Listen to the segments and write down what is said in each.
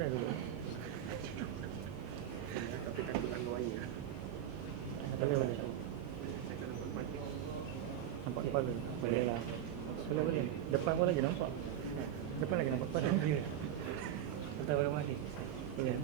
try dulu. Tapi takut anu air. Boleh. Nampak kepala? Boleh lah. Boleh. Depan pun lagi nampak. Depan lagi nampak kepala. Entah berapa lagi. Boleh.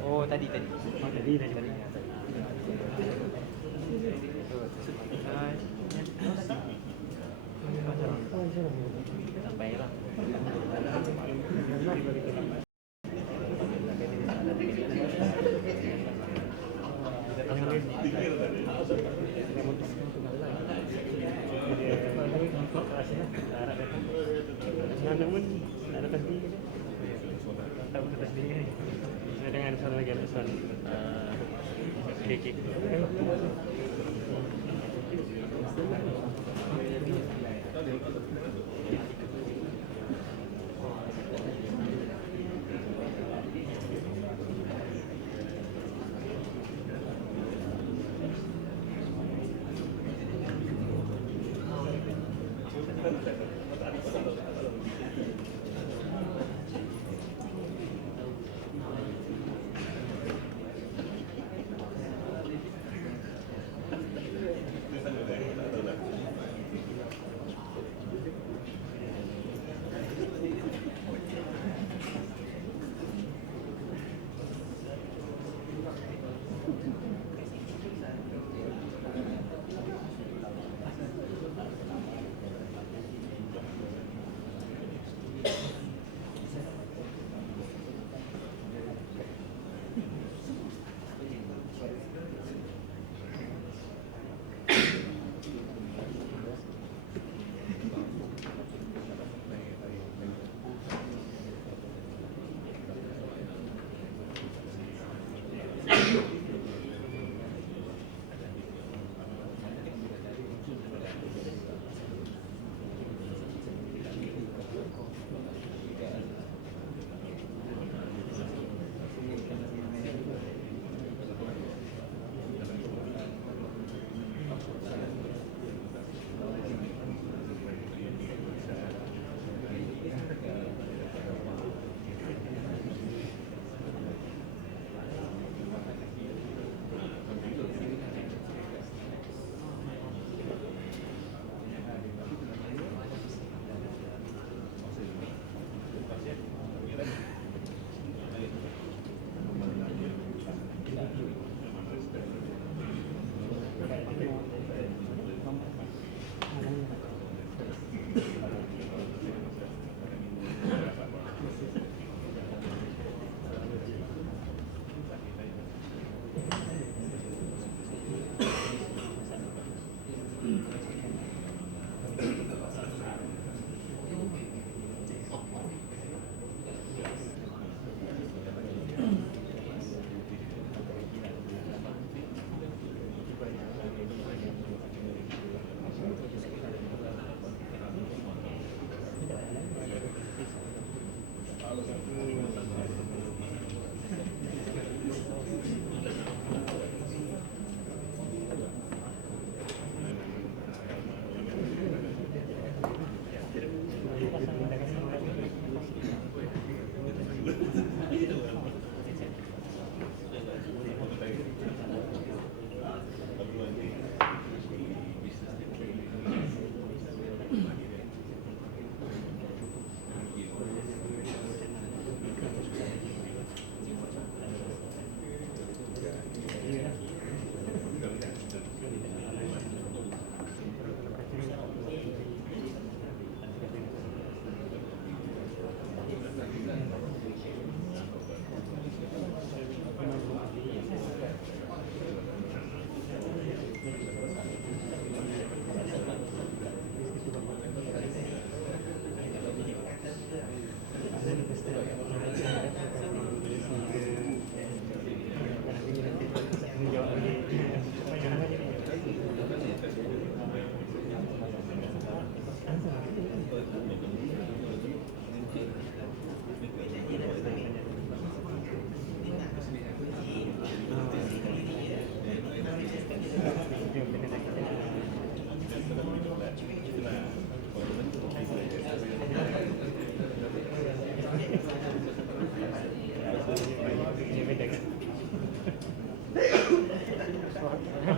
Oh tadi. Oh tadi dah tadi. Sampai lah. Namun ada tasbih kan? Tak ada tasbih ni. Dengan soal lagi ada soal. Kek.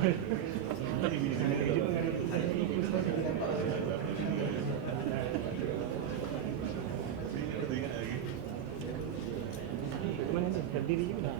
Mana ni? Berdiri juga.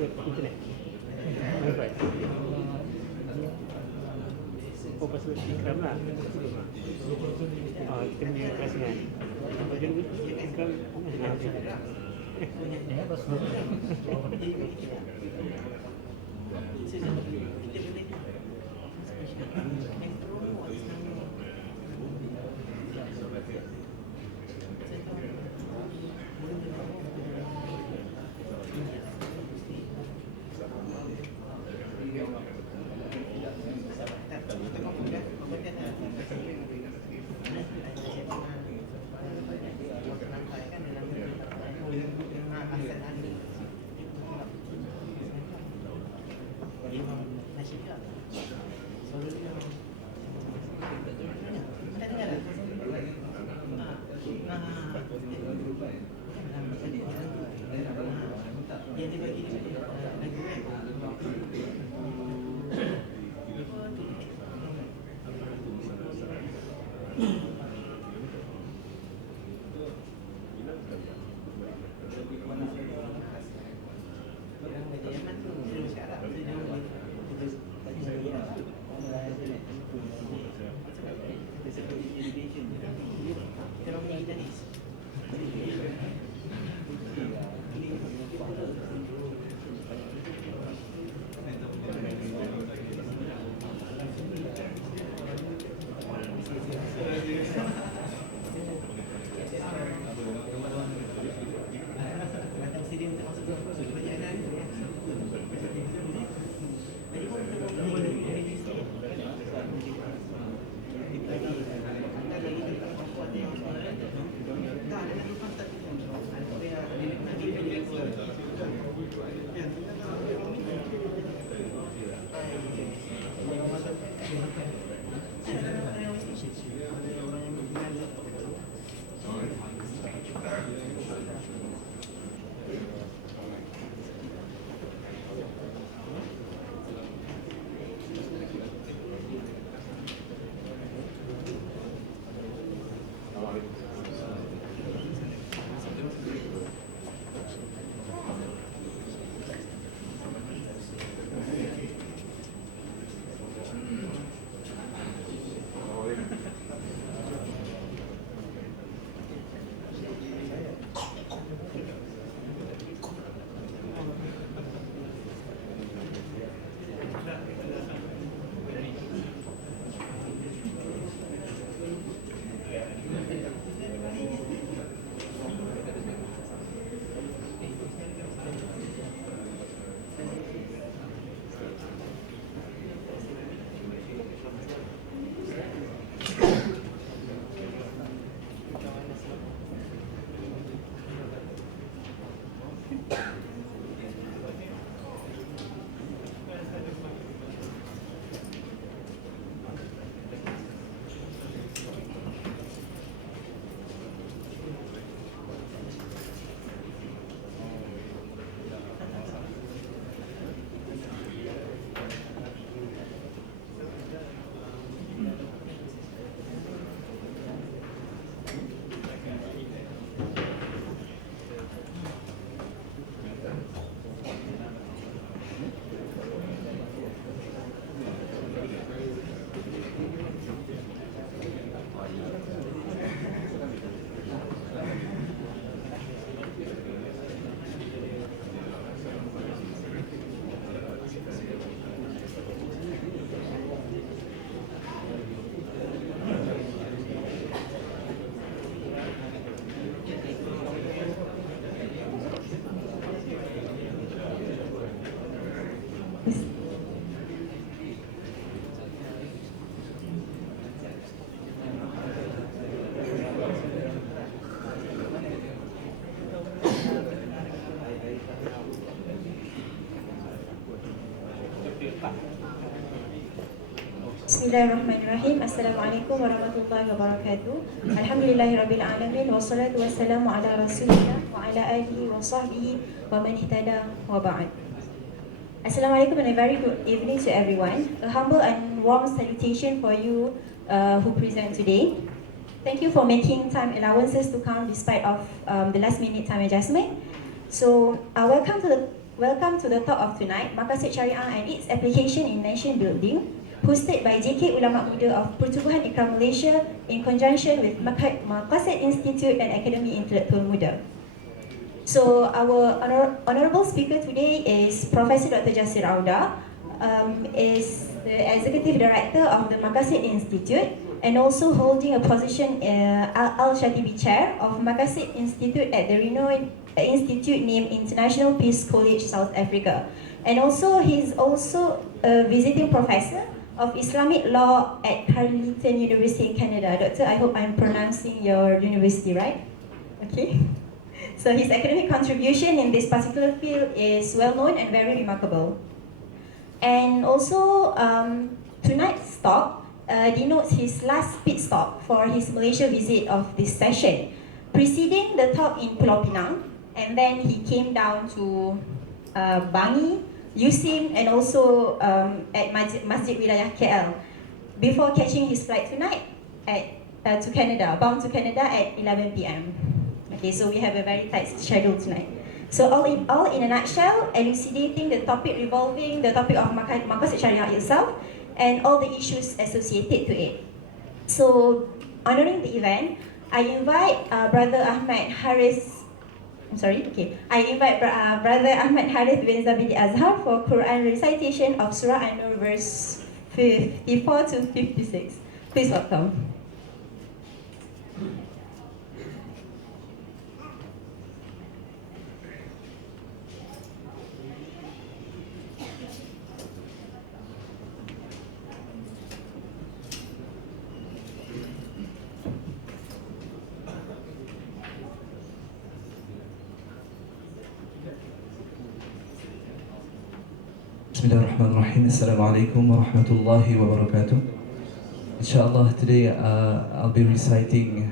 Internet. Oh, pasal IKRAM lah. Oh, kita punya kelas kan. Jadi IKRAM Bismillahirrahmanirrahim. Assalamualaikum warahmatullahi wabarakatuh. Alhamdulillahirabbil alamin wassalatu wassalamu ala Rasulillah wa ala alihi wa sahbihi wa man ihtada wa ba'd. Assalamualaikum and a very good evening to everyone. A humble and warm salutation for you who present today. Thank you for making time allowances to come despite of the last minute time adjustment. So welcome to the talk of tonight, Maqasid Shariah and its application in nation building, hosted by JK Ulama Muda of Pertubuhan IKRAM Malaysia in conjunction with Maqasid Institute and Akademi Intelektual Muda. So our honorable speaker today is Professor Dr. Jasser Auda, is the Executive Director of the Maqasid Institute and also holding a position Al-Shatibi Chair of Maqasid Institute at the renowned institute named International Peace College, South Africa. And also he's also a visiting professor of Islamic law at Carleton University in Canada. Doctor, I hope I'm pronouncing your university right. Okay. So his academic contribution in this particular field is well known and very remarkable. And also tonight's talk denotes his last pit stop for his Malaysia visit of this session, preceding the talk in Pulau Pinang, and then he came down to Bangi, USIM, and also at Masjid Wilayah KL before catching his flight tonight to Canada, bound to Canada at 11 p.m. Okay, so we have a very tight schedule tonight. So all in a nutshell, elucidating the topic revolving the topic of Maqasid Shariah itself and all the issues associated to it. So honoring the event, I invite Brother Ahmad Haris. I invite Brother Ahmad Harith bin Zabidi Azhar for Quran recitation of Surah An-Nur verse 54 to 56. Please welcome. Bismillahirrahmanirrahim. Assalamualaikum warahmatullahi wabarakatuh. Inshallah, today I'll be reciting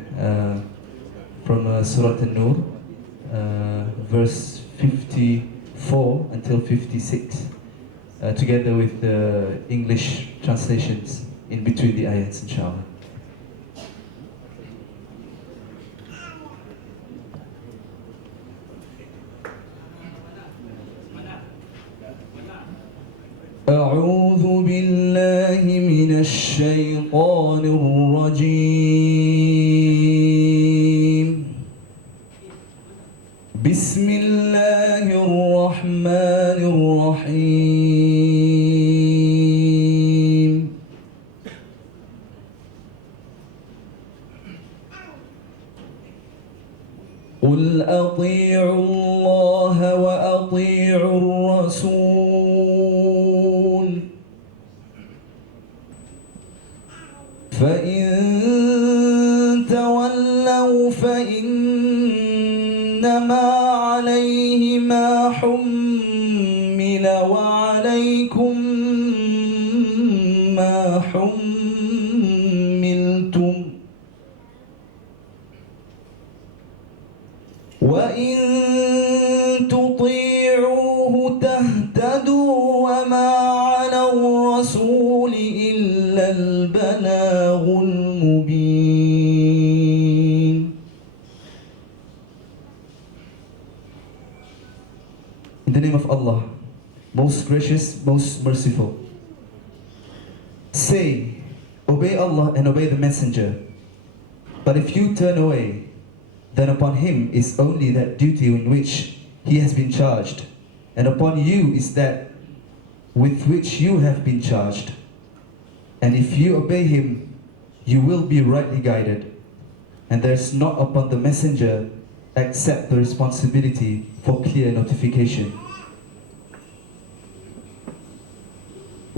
from Surah An-Nur, verse 54 until 56, together with the English translations in between the ayats, inshallah. أعوذ بالله من الشيطان الرجيم. بسم الله الرحمن الرحيم. قل أطيعوا الله وأطيعوا الرسول فإن تولوا فإنما عليه ما حمل وعليكم ما حملتم وإن تطيعوه تهتدوا وما على الرسول إلا البلاغ المبين. In the name of Allah, most gracious, most merciful. Say, obey Allah and obey the Messenger. But if you turn away, then upon him is only that duty in which he has been charged, and upon you is that with which you have been charged. And if you obey him, you will be rightly guided. And there is not upon the messenger except the responsibility for clear notification.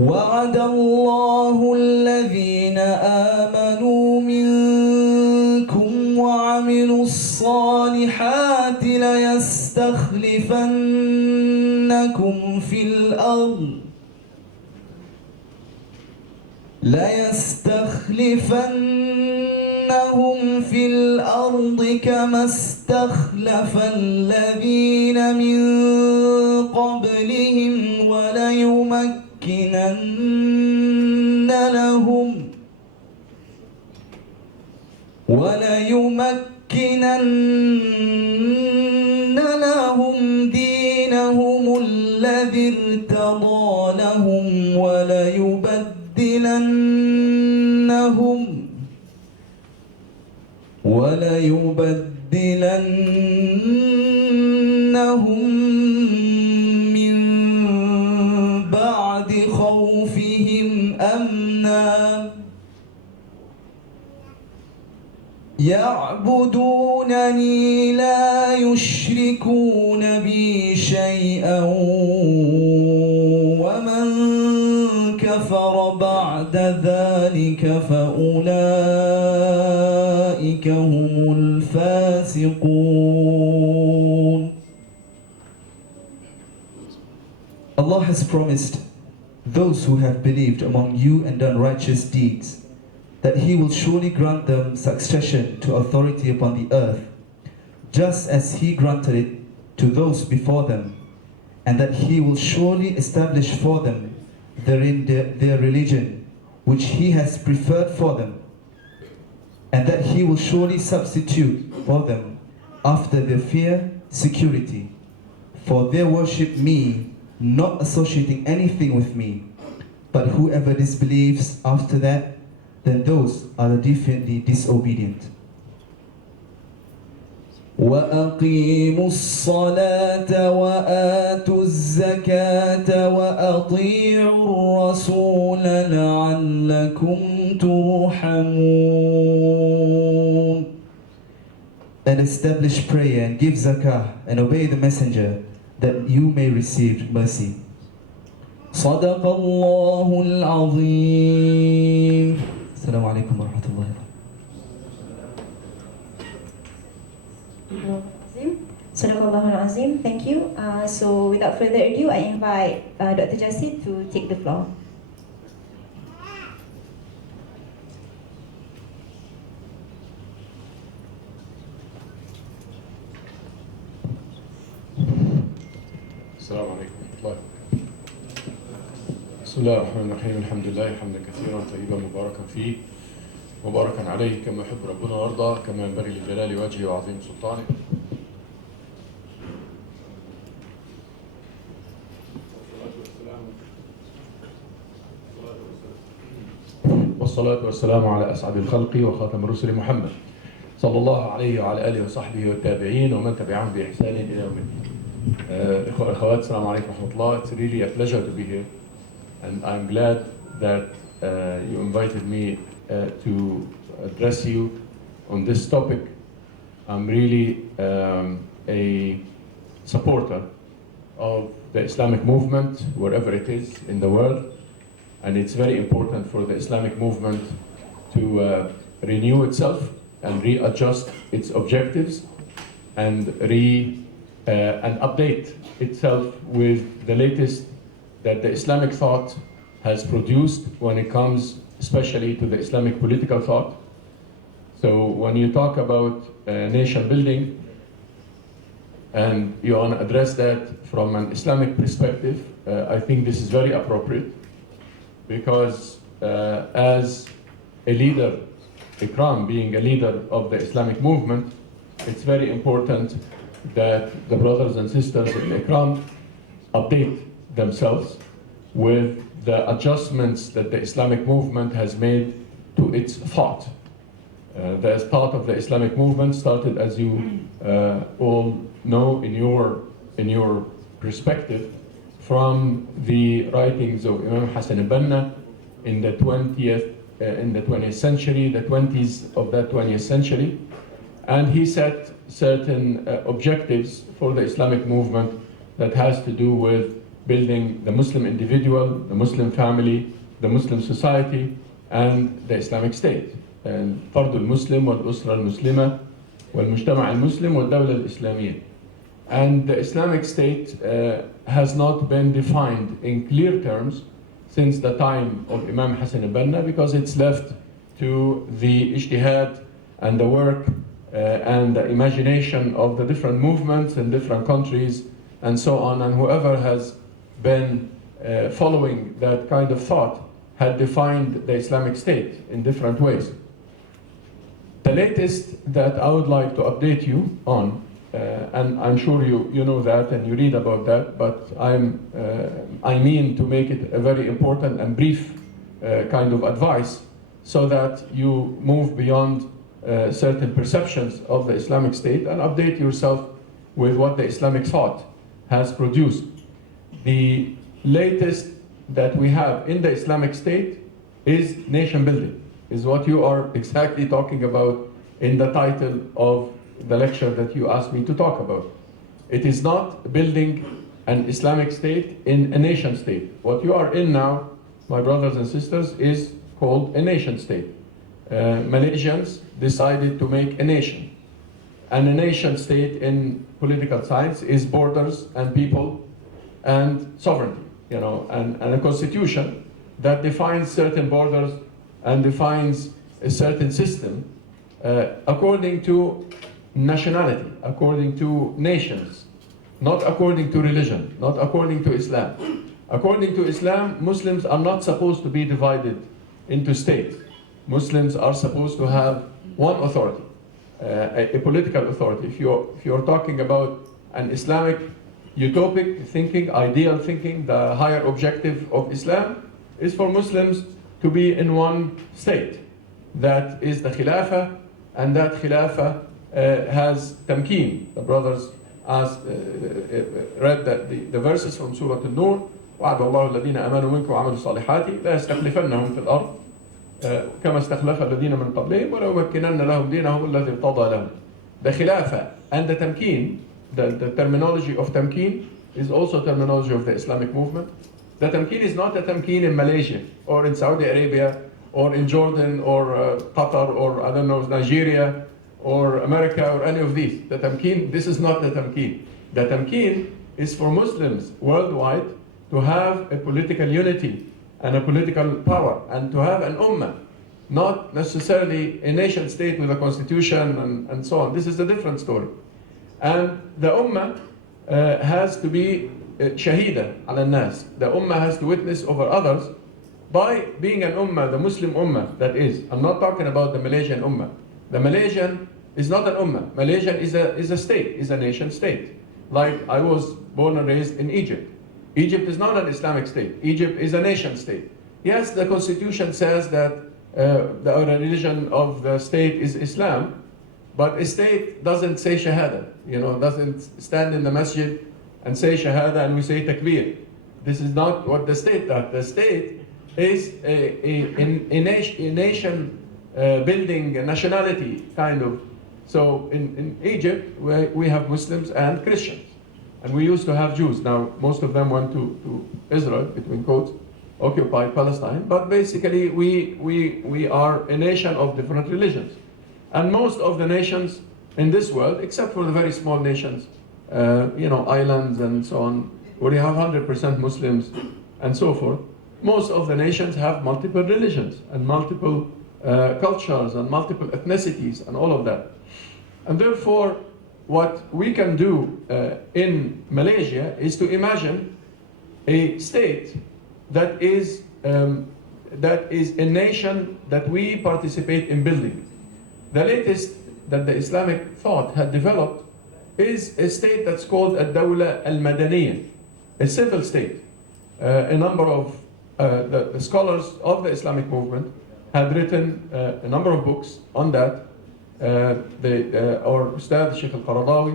وعد الله الذين آمنوا منكم وعملوا الصالحات ليستخلفنكم في الأرض ليستخلفنهم في الأرض كما استخلف الذين من قبلهم وليمكنن لهم دينهم الذي ارتضى لهم وليبدلنهم من بعد خوفهم أمنا يعبدونني لا يشركون بي شيئا ومن كفر بعد ذلك فأولئك هم الفاسقون. Allah has promised those who have believed among you and done righteous deeds that He will surely grant them succession to authority upon the earth, just as He granted it to those before them, and that He will surely establish for them therein their religion, which He has preferred for them, and that He will surely substitute for them after their fear security, for they worship Me, not associating anything with Me. But whoever disbelieves after that, then those are definitely disobedient. وَأَقِيمُوا الصَّلَاةَ وَآتُوا الزَّكَاةَ وَأَطِيعُوا الرَّسُولَ لَعَلَّكُمْ تُرْحَمُونَ. And establish prayer and give zakah and obey the messenger that you may receive mercy. صدق الله العظيم. السلام عليكم ورحمة الله وبركاته. Sadaqallahul Azim. Thank you. So without further ado, I invite Dr. Jasser to take the floor. السلام عليكم ورحمة الله. بسم الله الرحمن الرحيم. الحمد لله حمدا كثيرا طيبا مباركا فيه مباركا عليه كما يحب ربنا ويرضى كما ينبغي لجلال وجهه وعظيم سلطانه. والصلاة والسلام على أسعد الخلق وخاتم الرسل محمد صلى الله عليه وعلى آله وصحبه والتابعين ومن تبعهم بإحسان إلى يوم الدين. إخوة والأخوات السلام عليكم ورحمة الله. It's really a pleasure to be here, and I'm glad that you invited me to address you on this topic. I'm really a supporter of the Islamic movement wherever it is in the world, and it's very important for the Islamic movement to renew itself and readjust its objectives and update itself with the latest that the Islamic thought has produced when it comes especially to the Islamic political thought. So when you talk about nation building and you want to address that from an Islamic perspective, I think this is very appropriate because as a leader, IKRAM being a leader of the Islamic movement, it's very important that the brothers and sisters in IKRAM update themselves with the adjustments that the Islamic movement has made to its thought. The thought of the Islamic movement started, as you all know in your perspective, from the writings of Imam Hassan al-Banna in the 20th century, the 20s of that 20th century, and he set certain objectives for the Islamic movement that has to do with building the Muslim individual, the Muslim family, the Muslim society, and the Islamic state. And فرد المسلم والأسرة المسلمة والمجتمع المسلم والدولة الإسلامية. And the Islamic state has not been defined in clear terms since the time of Imam Hassan al-Banna, because it's left to the ijtihad and the work and the imagination of the different movements in different countries and so on, and whoever has been following that kind of thought had defined the Islamic State in different ways. The latest that I would like to update you on, and I'm sure you know that and you read about that, but I mean to make it a very important and brief kind of advice so that you move beyond certain perceptions of the Islamic State and update yourself with what the Islamic thought has produced. The latest that we have in the Islamic State is nation building, is what you are exactly talking about in the title of the lecture that you asked me to talk about. It is not building an Islamic State in a nation state. What you are in now, my brothers and sisters, is called a nation state. Malaysians decided to make a nation. And a nation state in political science is borders and people and sovereignty, and a constitution that defines certain borders and defines a certain system according to nationality, according to nations, not according to religion, not according to Islam. According to Islam, Muslims are not supposed to be divided into states. Muslims are supposed to have one authority, a political authority. If you're talking about an Islamic utopic thinking, ideal thinking, the higher objective of Islam is for Muslims to be in one state. That is the Khilafah, and that Khilafah has tamkeen. The brothers read the verses from Surah An-Nur. وعد الله الذين آمنوا منكم وعملوا الصالحات لا يستخلفنهم في الأرض كما استخلف الذين من قبلهم وليمكنن لهم دينهم الذي ارتضى لهم. The Khilafah and the tamkeen, the terminology of tamkeen is also terminology of the Islamic movement. The tamkeen is not a tamkeen in Malaysia or in Saudi Arabia or in Jordan or Qatar or I don't know, Nigeria or America or any of these. The tamkeen, this is not the tamkeen. The tamkeen is for Muslims worldwide to have a political unity and a political power and to have an ummah, not necessarily a nation state with a constitution and so on. This is a different story. And the ummah has to be shahida ala nas. The ummah has to witness over others by being an ummah, the Muslim ummah, that is. I'm not talking about the Malaysian ummah. The Malaysian is not an ummah. Malaysian is a state, is a nation state. Like I was born and raised in Egypt. Egypt is not an Islamic state. Egypt is a nation state. Yes, the constitution says that the religion of the state is Islam, but a state doesn't say shahada, doesn't stand in the masjid and say shahada and we say takbir. This is not what the state does. The state is a nation building, a nationality kind of. So in Egypt, we have Muslims and Christians. And we used to have Jews. Now, most of them went to Israel, between quotes, occupied Palestine. But basically, we are a nation of different religions. And most of the nations in this world, except for the very small nations, islands and so on, where you have 100% Muslims and so forth, most of the nations have multiple religions and multiple cultures and multiple ethnicities and all of that. And therefore, what we can do in Malaysia is to imagine a state that is a nation that we participate in building. The latest that the Islamic thought had developed is a state that's called al-Dawla al-Madaniyah, a civil state. A number of the scholars of the Islamic movement had written a number of books on that. Our Ustad Sheikh al-Qaradawi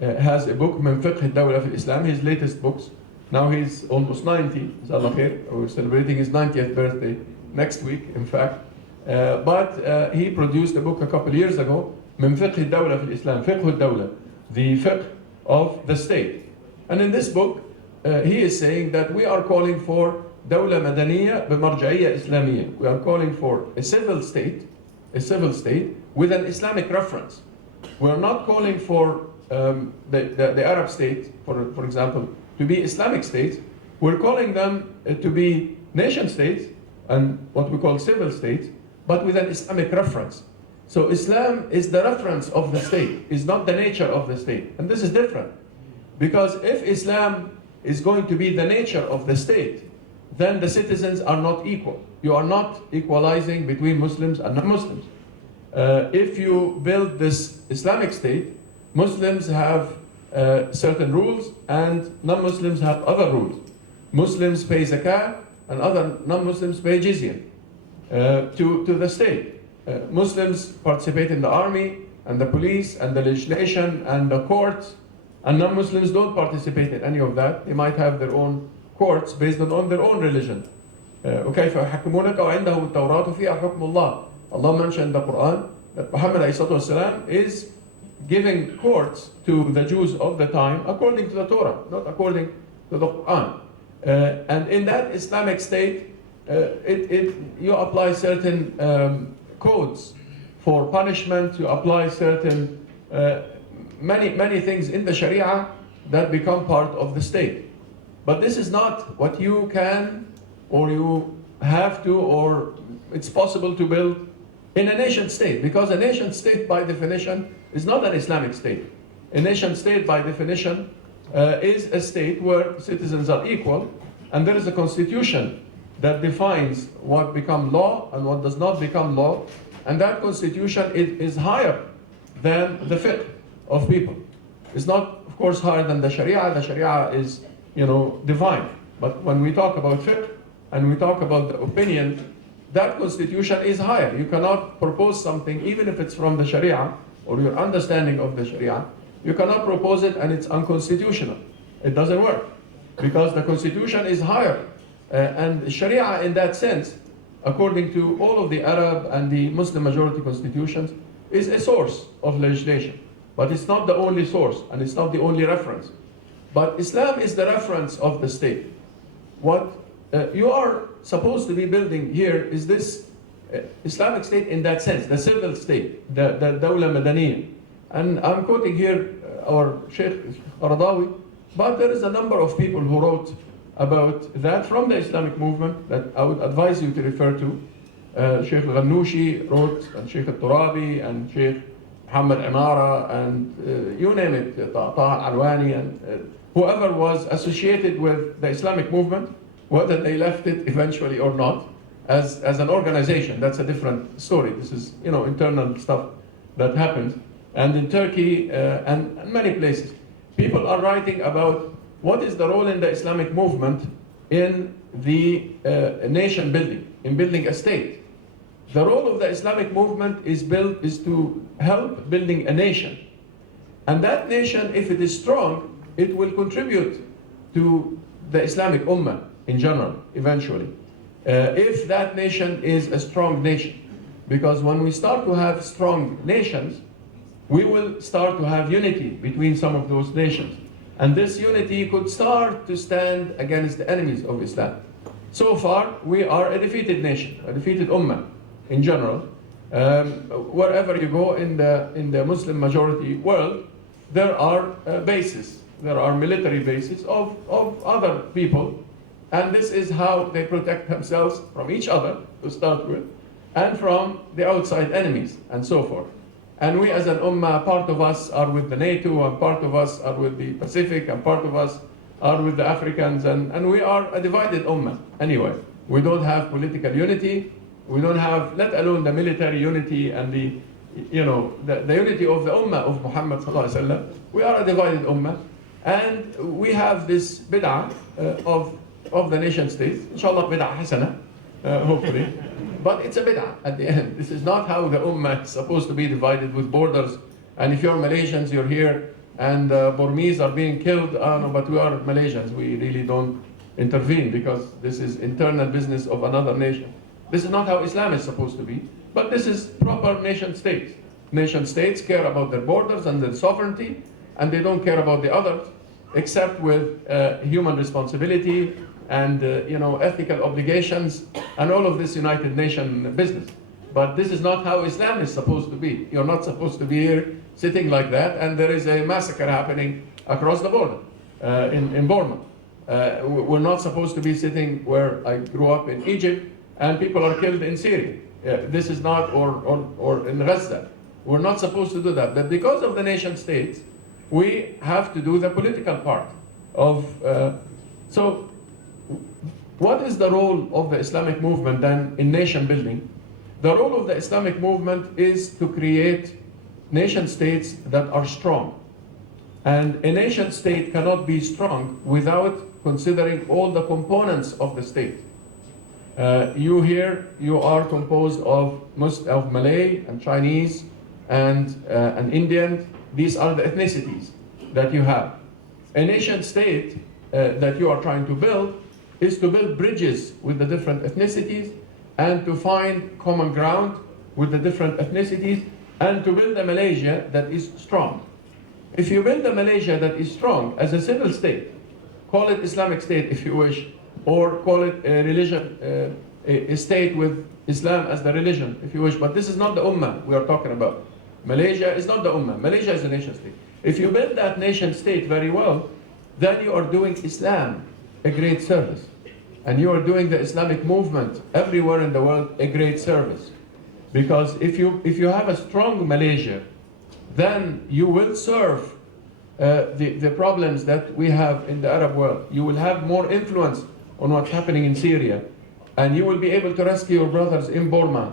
has a book, من فقه الدولة في الإسلام, his latest books. Now he's almost 90, Jazakallah khair. We're celebrating his 90th birthday next week, in fact. But he produced a book a couple years ago, من فقه الدولة في الإسلام, فقه الدولة, the fiqh of the state. And in this book, he is saying that we are calling for دولة مدنية بمرجعية إسلامية. We are calling for a civil state with an Islamic reference. We are not calling for the Arab state, for example, to be Islamic states. We're calling them to be nation states and what we call civil states, but with an Islamic reference. So Islam is the reference of the state, is not the nature of the state. And this is different. Because if Islam is going to be the nature of the state, then the citizens are not equal. You are not equalizing between Muslims and non-Muslims. If you build this Islamic state, Muslims have certain rules and non-Muslims have other rules. Muslims pay zakat and other non-Muslims pay jizya to the state. Muslims participate in the army and the police and the legislation and the courts, and non-Muslims don't participate in any of that. They might have their own courts based on their own religion. وكيف يحكمونك وعندهم التوراة فيها حكم الله. Allah mentioned in the Quran that Muhammad ﷺ is giving courts to the Jews of the time according to the Torah, not according to the Quran. And in that Islamic state, you apply certain codes for punishment, you apply certain many things in the Sharia that become part of the state. But this is not what you can or you have to or it's possible to build in a nation state, because a nation state by definition is not an Islamic state. A nation state by definition is a state where citizens are equal, and there is a constitution that defines what becomes law and what does not become law, and that constitution is higher than the fiqh of people. It's not, of course, higher than the Sharia. The Sharia is, divine. But when we talk about fiqh and we talk about the opinion, that constitution is higher. You cannot propose something, even if it's from the Sharia or your understanding of the Sharia, you cannot propose it and it's unconstitutional. It doesn't work because the constitution is higher. And Sharia in that sense, according to all of the Arab and the Muslim majority constitutions, is a source of legislation. But it's not the only source and it's not the only reference. But Islam is the reference of the state. What you are supposed to be building here is this Islamic state in that sense, the civil state, the Dawla Madaniyya. And I'm quoting here our Sheikh Qaradawi, but there is a number of people who wrote about that from the Islamic movement that I would advise you to refer to. Sheikh Ghanoushi wrote, and Sheikh Al-Turabi, and Sheikh Muhammad Imara, and you name it, Taha Alwani, and whoever was associated with the Islamic movement, whether they left it eventually or not, as an organization. That's a different story. This is internal stuff that happens. And in Turkey and many places, people are writing about what is the role in the Islamic movement in the nation building, in building a state. The role of the Islamic movement is to help building a nation. And that nation, if it is strong, it will contribute to the Islamic Ummah in general, eventually. If that nation is a strong nation. Because when we start to have strong nations, we will start to have unity between some of those nations. And this unity could start to stand against the enemies of Islam. So far, we are a defeated nation, a defeated ummah in general. Wherever you go in the Muslim majority world, there are bases, there are military bases of other people. And this is how they protect themselves from each other, to start with, and from the outside enemies, and so forth. And we as an ummah, part of us are with the NATO, and part of us are with the Pacific, and part of us are with the Africans, and we are a divided ummah. Anyway, we don't have political unity, we don't have, let alone the military unity and the unity of the ummah of Muhammad sallallahu alaihi wasallam. We are a divided ummah, and we have this bid'ah of the nation states. Inshallah, bid'ah hasana, hopefully. But it's a bid'ah at the end. This is not how the ummah is supposed to be divided with borders. And if you're Malaysians, you're here, and Burmese are being killed, no, but we are Malaysians. We really don't intervene because this is internal business of another nation. This is not how Islam is supposed to be. But this is proper nation states. Nation states care about their borders and their sovereignty, and they don't care about the others, except with human responsibility and ethical obligations and all of this United Nation business. But this is not how Islam is supposed to be. You're not supposed to be here sitting like that, and there is a massacre happening across the border in Burma. We're not supposed to be sitting where I grew up in Egypt and people are killed in Syria. This is not, or in Gaza. We're not supposed to do that. But because of the nation states, we have to do the political part of. So, what is the role of the Islamic movement then in nation building? The role of the Islamic movement is to create nation states that are strong. And a nation state cannot be strong without considering all the components of the state. You here, you are composed of Malay and Chinese and Indian. These are the ethnicities that you have. A nation state that you are trying to build is to build bridges with the different ethnicities and to find common ground with the different ethnicities and to build a Malaysia that is strong. If you build a Malaysia that is strong as a civil state, call it Islamic state if you wish, or call it a religion, a state with Islam as the religion if you wish, but this is not the Ummah we are talking about. Malaysia is not the Ummah, Malaysia is a nation state. If you build that nation state very well, then you are doing Islam a great service. And you are doing the Islamic movement everywhere in the world a great service. Because if you have a strong Malaysia, then you will serve the problems that we have in the Arab world. You will have more influence on what's happening in Syria. And you will be able to rescue your brothers in Burma.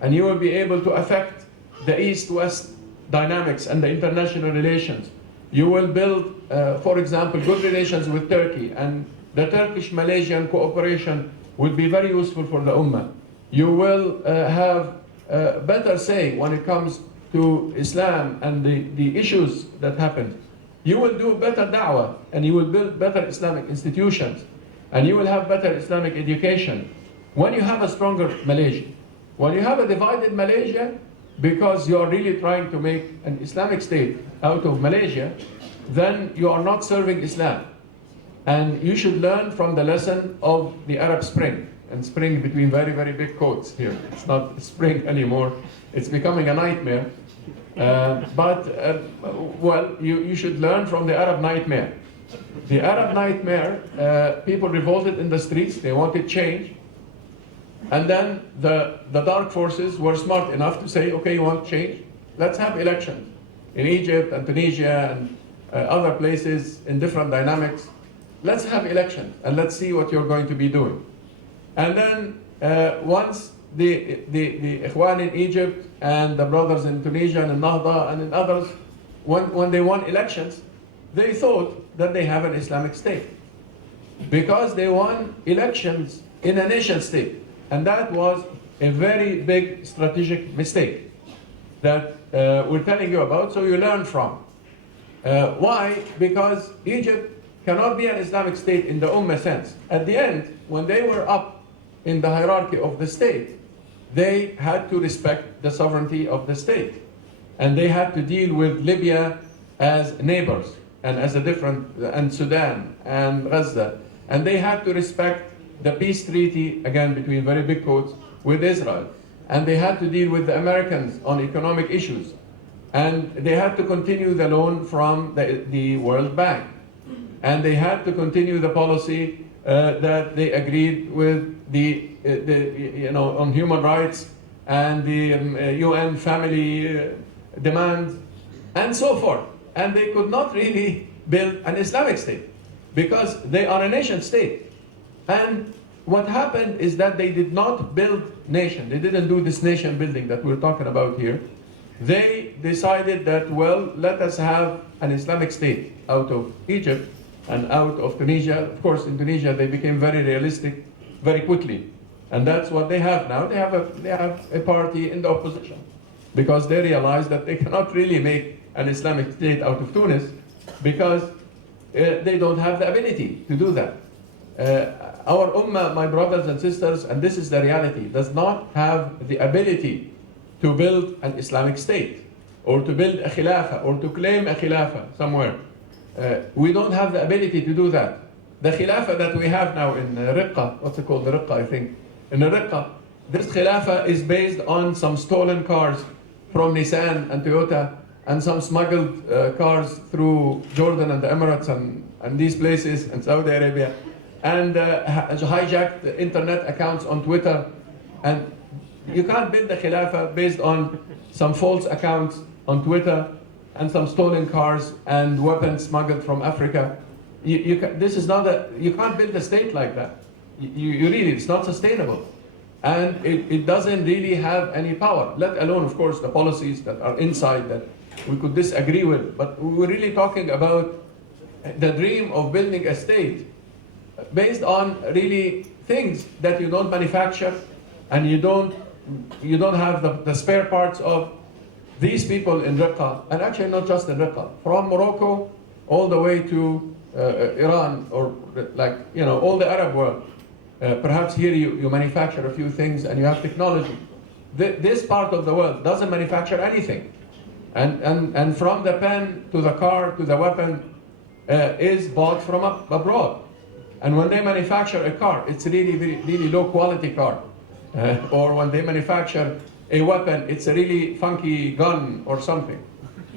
And you will be able to affect the East-West dynamics and the international relations. You will build, for example, good relations with Turkey, and the Turkish-Malaysian cooperation will be very useful for the Ummah. You will have better say when it comes to Islam and the issues that happen. You will do better da'wah, and you will build better Islamic institutions, and you will have better Islamic education. When you have a stronger Malaysia, when you have a divided Malaysia, because you are really trying to make an Islamic state out of Malaysia, then you are not serving Islam. And you should learn from the lesson of the Arab Spring, and spring between very, very big quotes here. It's not spring anymore. It's becoming a nightmare. Well, you should learn from the Arab nightmare. The Arab nightmare, people revolted in the streets, they wanted change. And then the dark forces were smart enough to say, okay, you want change? Let's have elections in Egypt and Tunisia and other places in different dynamics. Let's have elections and let's see what you're going to be doing. And then once the Ikhwan in Egypt and the brothers in Tunisia and in Nahda and in others, when they won elections, they thought that they have an Islamic state because they won elections in a nation state. And that was a very big strategic mistake that we're telling you about, so you learn from. Why? Because Egypt cannot be an Islamic state in the Ummah sense. At the end, when they were up in the hierarchy of the state, they had to respect the sovereignty of the state. And they had to deal with Libya as neighbors, and as a different, and Sudan, and Gaza. And they had to respect the peace treaty, again between very big quotes, with Israel. And they had to deal with the Americans on economic issues. And they had to continue the loan from the World Bank. And they had to continue the policy that they agreed with on human rights and the UN family demands and so forth. And they could not really build an Islamic state because they are a nation state. And what happened is that they did not build nation. They didn't do this nation building that we're talking about here. They decided that, well, let us have an Islamic state out of Egypt and out of Tunisia. Of course, in Tunisia, they became very realistic very quickly. And that's what they have now. They have a party in the opposition because they realized that they cannot really make an Islamic state out of Tunis because they don't have the ability to do that. Our Ummah, my brothers and sisters, and this is the reality, does not have the ability to build an Islamic state or to build a khilafah or to claim a khilafah somewhere. We don't have the ability to do that. The khilafah that we have now in Riqqa, what's it called, Riqqa, I think. In Riqqa, this khilafah is based on some stolen cars from Nissan and Toyota and some smuggled cars through Jordan and the Emirates and these places and Saudi Arabia, and hijacked the internet accounts on Twitter. And you can't build the Khilafah based on some false accounts on Twitter and some stolen cars and weapons smuggled from Africa. This is not you can't build a state like that. You really, it's not sustainable. And it doesn't really have any power, let alone, of course, the policies that are inside that we could disagree with. But we're really talking about the dream of building a state based on really things that you don't manufacture, and you don't have the spare parts of these people in Raqqa, and actually not just in Raqqa, from Morocco all the way to Iran, or like, you know, all the Arab world. Perhaps here you manufacture a few things and you have technology. This part of the world doesn't manufacture anything. And from the pen to the car to the weapon is bought from abroad. And when they manufacture a car, it's really low quality car. Or when they manufacture a weapon, it's a really funky gun or something.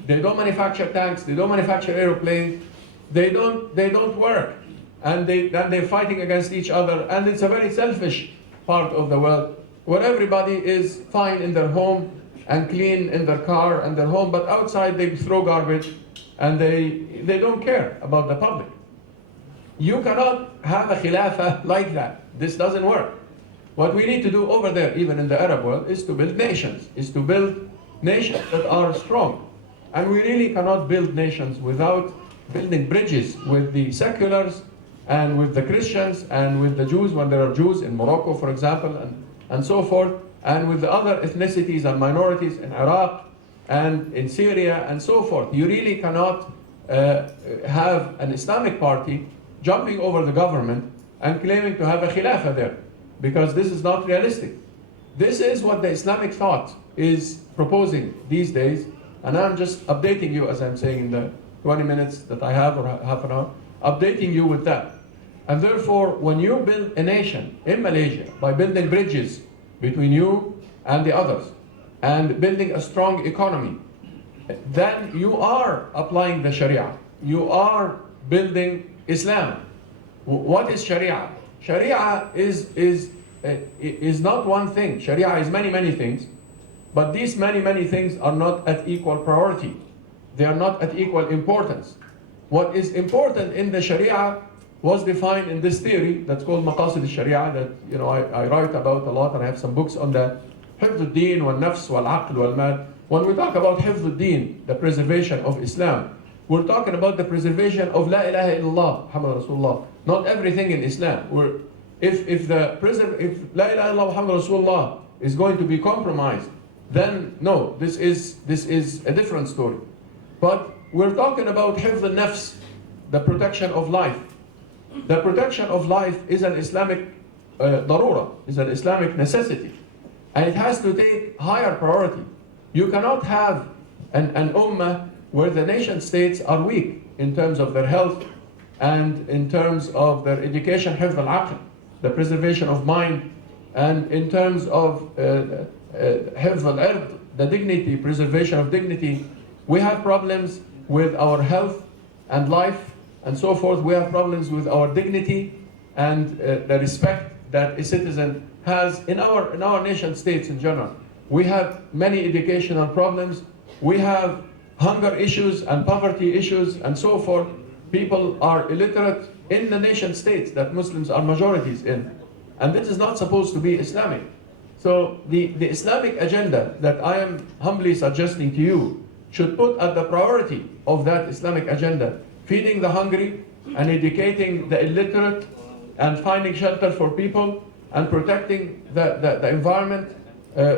They don't manufacture tanks, they don't manufacture airplanes, they don't work. And they're fighting against each other, and it's a very selfish part of the world where everybody is fine in their home and clean in their car and their home, but outside they throw garbage and they don't care about the public. You cannot have a khilafah like that. This doesn't work. What we need to do over there, even in the Arab world, is to build nations, that are strong. And we really cannot build nations without building bridges with the seculars and with the Christians and with the Jews, when there are Jews in Morocco, for example, and so forth, and with the other ethnicities and minorities in Iraq and in Syria and so forth. You really cannot have an Islamic party jumping over the government and claiming to have a khilafah there, because this is not realistic. This is what the Islamic thought is proposing these days, and I'm just updating you, as I'm saying, in the 20 minutes that I have, or half an hour, updating you with that. And therefore, when you build a nation in Malaysia by building bridges between you and the others, and building a strong economy, then you are applying the Sharia. You are building Islam. What is Sharia? Sharia is not one thing. Sharia is many things, but these many things are not at equal priority. They are not at equal importance. What is important in the Sharia was defined in this theory that's called Maqasid al-Shariah, that, you know, I write about a lot, and I have some books on that. حفظ الدين والنفس والعقل والمال. When we talk about حفظ الدين, the preservation of Islam, we're talking about the preservation of La ilaha illallah, Muhammad Rasulullah. Not everything in Islam. If La ilaha illallah, Muhammad Rasulullah is going to be compromised, then no, this is a different story. But we're talking about حفظ النفس, the protection of life. The protection of life is an Islamic darura, is an Islamic necessity. And it has to take higher priority. You cannot have an ummah where the nation states are weak in terms of their health and in terms of their education, حفظ العقل, the preservation of mind, and in terms of حفظ العرض, the dignity, preservation of dignity. We have problems with our health and life and so forth. We have problems with our dignity and the respect that a citizen has in our nation states in general. We have many educational problems. We have hunger issues and poverty issues and so forth. People are illiterate in the nation states that Muslims are majorities in. And this is not supposed to be Islamic. So the Islamic agenda that I am humbly suggesting to you should put at the priority of that Islamic agenda feeding the hungry and educating the illiterate and finding shelter for people and protecting the environment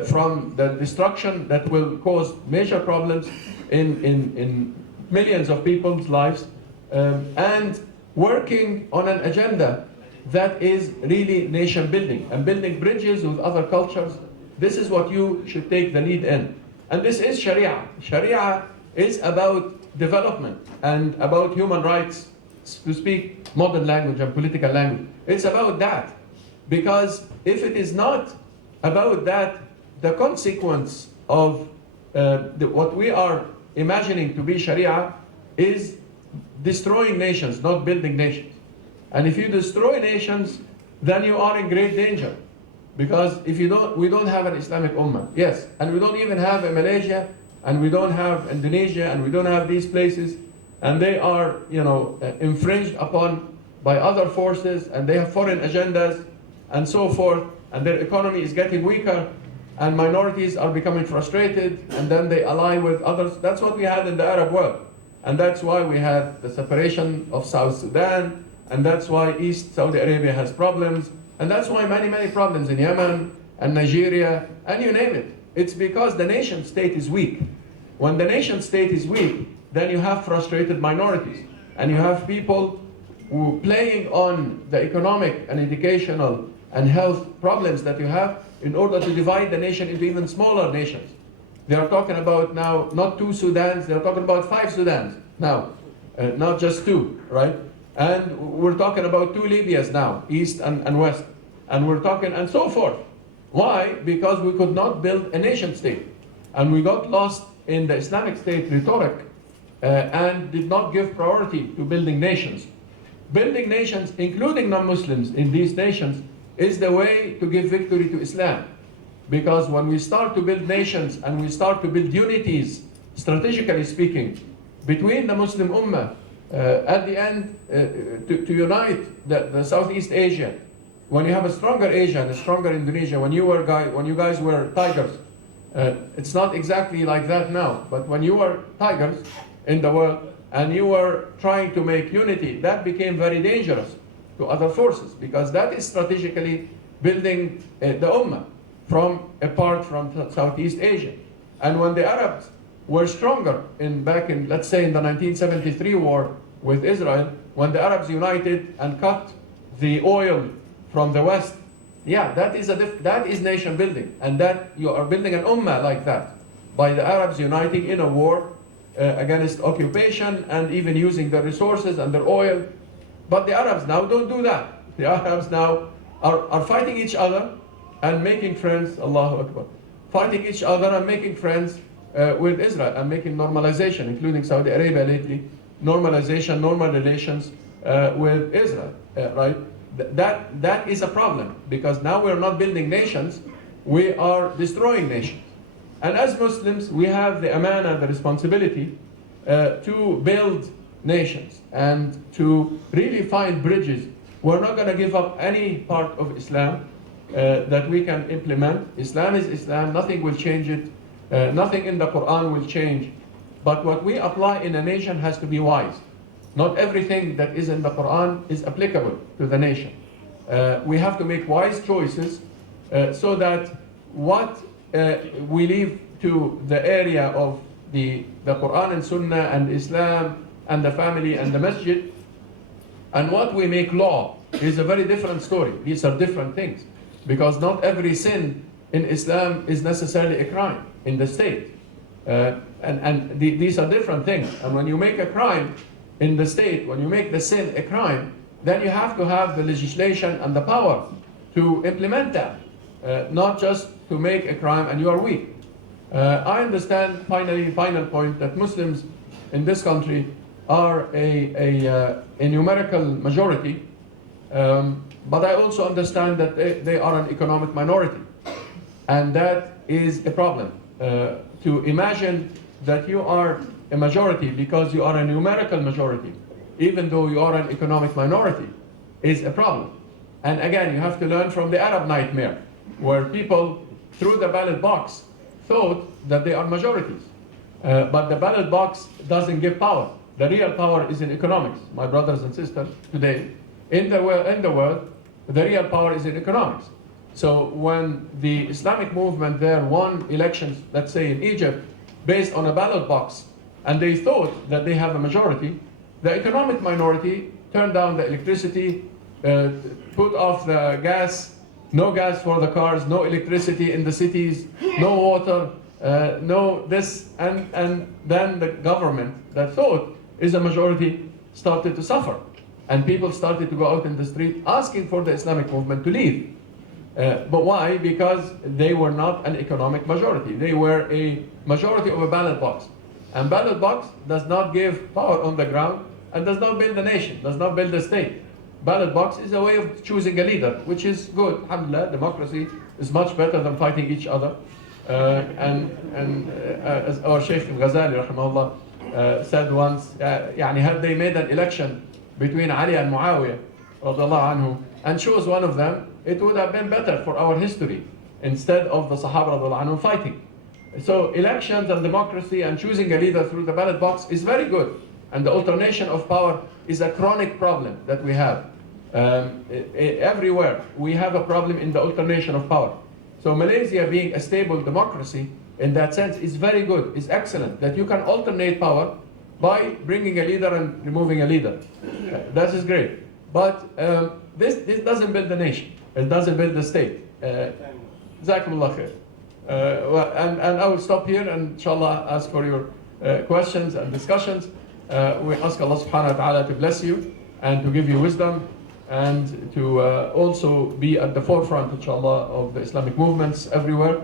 from the destruction that will cause major problems in millions of people's lives, and working on an agenda that is really nation building and building bridges with other cultures. This is what you should take the lead in. And this is Sharia. Sharia is about development and about human rights, to speak modern language and political language. It's about that. Because if it is not about that, the consequence of what we are imagining to be Sharia is destroying nations, not building nations. And if you destroy nations, then you are in great danger. Because if you don't, we don't have an Islamic Ummah, yes, and we don't even have a Malaysia, and we don't have Indonesia, and we don't have these places, and they are, infringed upon by other forces, and they have foreign agendas, and so forth, and their economy is getting weaker, and minorities are becoming frustrated, and then they ally with others. That's what we had in the Arab world. And that's why we had the separation of South Sudan, and that's why East Saudi Arabia has problems, and that's why many, many problems in Yemen and Nigeria, and you name it. It's because the nation state is weak. When the nation state is weak, then you have frustrated minorities, and you have people who playing on the economic and educational and health problems that you have in order to divide the nation into even smaller nations. They are talking about now not 2 Sudans, they are talking about 5 Sudans now, not just 2, right? And we're talking about 2 Libyas now, East and West. And we're talking, and so forth. Why? Because we could not build a nation state. And we got lost in the Islamic State rhetoric and did not give priority to building nations. Building nations, including non-Muslims in these nations, is the way to give victory to Islam. Because when we start to build nations and we start to build unities, strategically speaking, between the Muslim Ummah, at the end, to unite the Southeast Asia, when you have a stronger Asia and a stronger Indonesia, when you guys were tigers, it's not exactly like that now, but when you were tigers in the world and you were trying to make unity, that became very dangerous to other forces, because that is strategically building the Ummah apart from Southeast Asia. And when the Arabs were stronger back in, let's say, in the 1973 war with Israel, when the Arabs united and cut the oil from the West, yeah, that is nation building, and that you are building an Ummah like that by the Arabs uniting in a war against occupation and even using their resources and their oil. But the Arabs now don't do that. The Arabs now are fighting each other and making friends, Allahu Akbar, fighting each other and making friends with Israel and making normalization, including Saudi Arabia lately, normalization, normal relations with Israel, right? That is a problem, because now we're not building nations, we are destroying nations. And as Muslims, we have the amana, the responsibility to build nations and to really find bridges. We're not going to give up any part of Islam that we can implement. Islam is Islam, nothing will change it, nothing in the Quran will change. But what we apply in a nation has to be wise. Not everything that is in the Quran is applicable to the nation. We have to make wise choices so that what we leave to the area of the Quran and Sunnah and Islam and the family and the masjid, and what we make law is a very different story. These are different things, because not every sin in Islam is necessarily a crime in the state. These are different things. And when you make a crime in the state, when you make the sin a crime, then you have to have the legislation and the power to implement that, not just to make a crime and you are weak. I understand, final point, that Muslims in this country are a numerical majority, but I also understand that they are an economic minority. And that is a problem. To imagine that you are a majority because you are a numerical majority, even though you are an economic minority, is a problem. And again, you have to learn from the Arab nightmare, where people, through the ballot box, thought that they are majorities. But the ballot box doesn't give power. The real power is in economics, my brothers and sisters, today. In the world, the real power is in economics. So when the Islamic movement there won elections, let's say in Egypt, based on a ballot box, and they thought that they have a majority, the economic minority turned down the electricity, put off the gas, no gas for the cars, no electricity in the cities, no water, no this, and then the government that thought is a majority started to suffer. And people started to go out in the street asking for the Islamic movement to leave. But why? Because they were not an economic majority. They were a majority of a ballot box. And ballot box does not give power on the ground and does not build a nation, does not build a state. Ballot box is a way of choosing a leader, which is good. Alhamdulillah, democracy is much better than fighting each other. As our Sheikh al-Ghazali, rahimahullah, said once, had they made an election between Ali and Muawiyah, radiallahu anhu, and chose one of them, it would have been better for our history, instead of the Sahaba radiallahu anhu fighting. So elections and democracy and choosing a leader through the ballot box is very good. And the alternation of power is a chronic problem that we have. Everywhere we have a problem in the alternation of power. So Malaysia, being a stable democracy in that sense, is very good, is excellent, that you can alternate power by bringing a leader and removing a leader. That is great. But this doesn't build the nation. It doesn't build the state. Jazakumullah khair. And I will stop here and inshallah ask for your questions and discussions. We ask Allah subhanahu wa ta'ala to bless you and to give you wisdom and to also be at the forefront, inshallah, of the Islamic movements everywhere.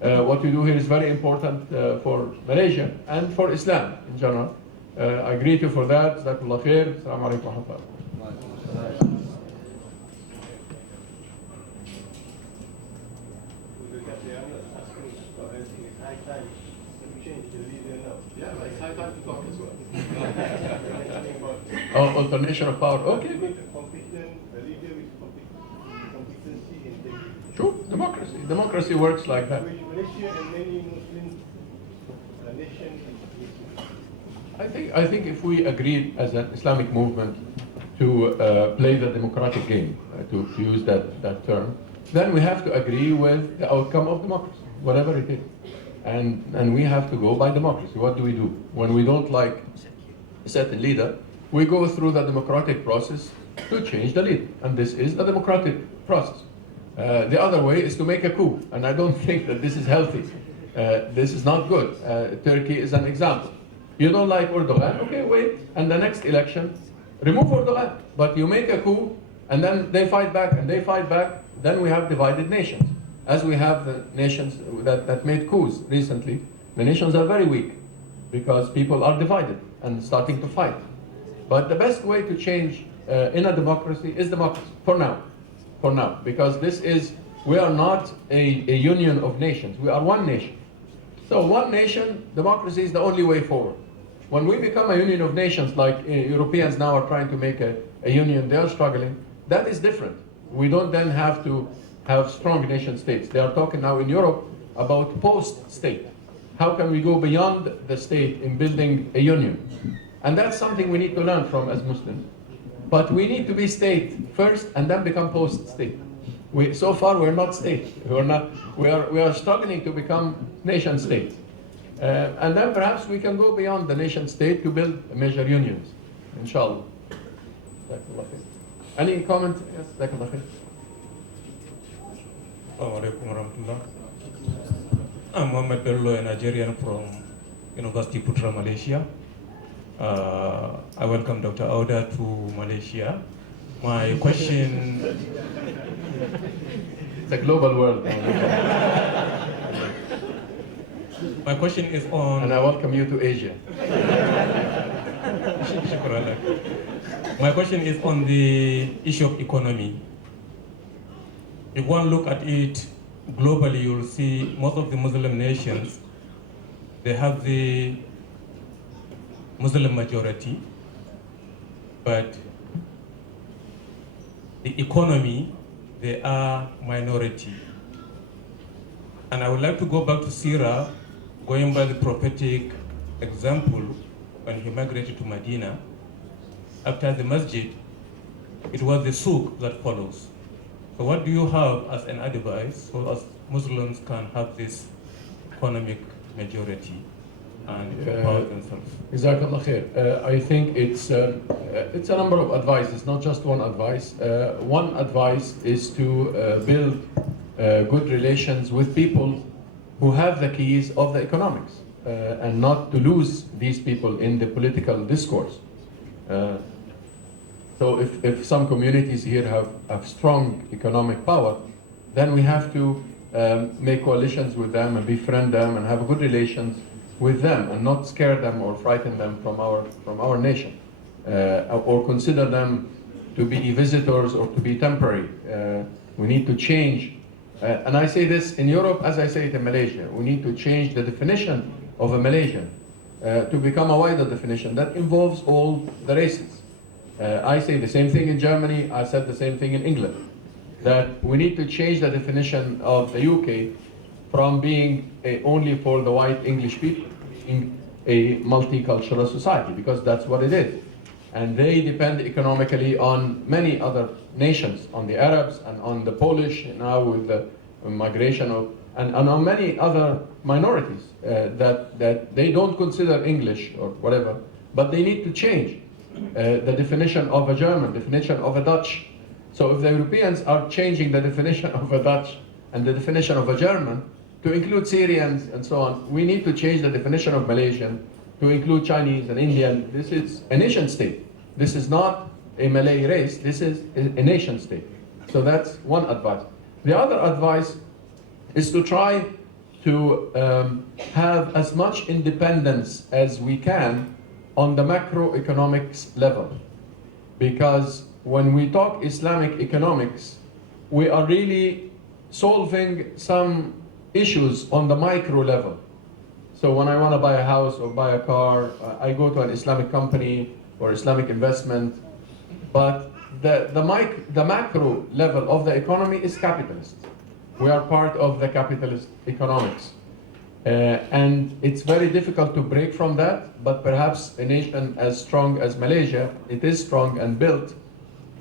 What you do here is very important for Malaysia and for Islam in general. I greet you for that. Jazakumullah khair. Assalamu alaikum wa rahmatullah. Oh, alternation of power. Okay. True. Democracy. Democracy works like that. I think if we agreed as an Islamic movement to play the democratic game, to use that term, then we have to agree with the outcome of democracy, whatever it is. And we have to go by democracy. What do we do? When we don't like a certain leader, we go through the democratic process to change the leader. And this is the democratic process. The other way is to make a coup. And I don't think that this is healthy. This is not good. Turkey is an example. You don't like Erdogan, okay, wait. And the next election, remove Erdogan. But you make a coup, and then they fight back, and they fight back. Then we have divided nations. As we have the nations that made coups recently, the nations are very weak because people are divided and starting to fight. But the best way to change in a democracy is democracy, for now, because we are not a union of nations, we are one nation. So one nation, democracy is the only way forward. When we become a union of nations, like Europeans now are trying to make a union, they are struggling, that is different. We don't then have to have strong nation states. They are talking now in Europe about post-state. How can we go beyond the state in building a union? And that's something we need to learn from as Muslims. But we need to be state first and then become post-state. So far we're not state. We are struggling to become nation state. And then perhaps we can go beyond the nation state to build major unions, inshallah. Any comment? Yes, Assalamualaikum warahmatullah. I'm Muhammad Bello, a Nigerian from University Putra, Malaysia. I welcome Dr. Auda to Malaysia. My question... It's a global world. My question is on... And I welcome you to Asia. My question is on the issue of economy. If one look at it globally, you'll see most of the Muslim nations, they have the Muslim majority, but the economy, they are minority. And I would like to go back to Seri, going by the prophetic example, when he migrated to Medina. After the masjid, it was the souk that follows. So what do you have as an advice so as Muslims can have this economic majority and empower themselves? Jazakallah khair. I think it's a number of advices, not just one advice. One advice is to build good relations with people who have the keys of the economics and not to lose these people in the political discourse. So if some communities here have strong economic power, then we have to make coalitions with them and befriend them and have good relations with them and not scare them or frighten them from our nation, or consider them to be visitors or to be temporary. We need to change, and I say this in Europe as I say it in Malaysia, we need to change the definition of a Malaysian to become a wider definition that involves all the races. I say the same thing in Germany, I said the same thing in England, that we need to change the definition of the UK from being only for the white English people, being a multicultural society, because that's what it is. And they depend economically on many other nations, on the Arabs and on the Polish, now with the migration of, and on many other minorities that they don't consider English or whatever, but they need to change the definition of a German, definition of a Dutch. So if the Europeans are changing the definition of a Dutch and the definition of a German to include Syrians and so on, we need to change the definition of Malaysian to include Chinese and Indian. This is a nation state. This is not a Malay race, this is a nation state. So that's one advice. The other advice is to try to have as much independence as we can on the macroeconomics level. Because when we talk Islamic economics, we are really solving some issues on the micro level. So when I want to buy a house or buy a car, I go to an Islamic company or Islamic investment, but the macro level of the economy is capitalist. We are part of the capitalist economics. And it's very difficult to break from that, but perhaps a nation as strong as Malaysia, it is strong and built,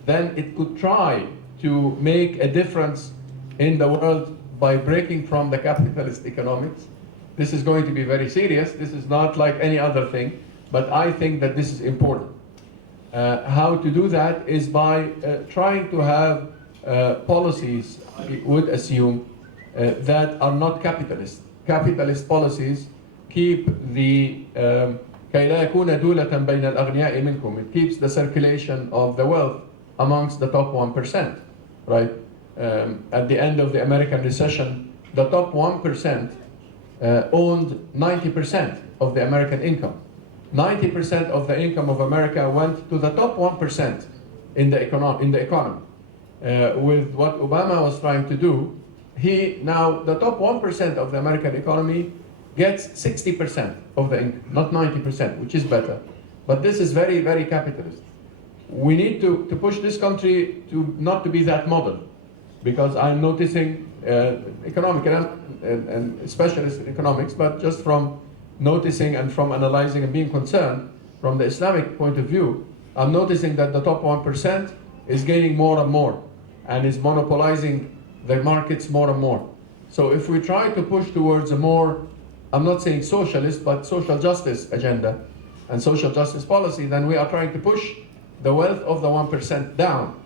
then it could try to make a difference in the world by breaking from the capitalist economics. This is going to be very serious. This is not like any other thing, but I think that this is important. How to do that is by trying to have policies, I would assume, that are not capitalist. Capitalist policies keep the كي لا يكون دولة بين الأغنياء منكم. It keeps the circulation of the wealth amongst the top 1%, right? At the end of the American recession, the top 1% owned 90% of the American income. 90% of the income of America went to the top 1% in the economy. With what Obama was trying to do, now the top 1% of the American economy gets 60% of the income, not 90%, which is better. But this is very, very capitalist. We need to push this country to not to be that model, because I'm noticing economic and specialist in economics, but just from noticing and from analyzing and being concerned from the Islamic point of view, I'm noticing that the top 1% is gaining more and more and is monopolizing the markets more and more. So if we try to push towards a more, I'm not saying socialist, but social justice agenda and social justice policy, then we are trying to push the wealth of the 1% down.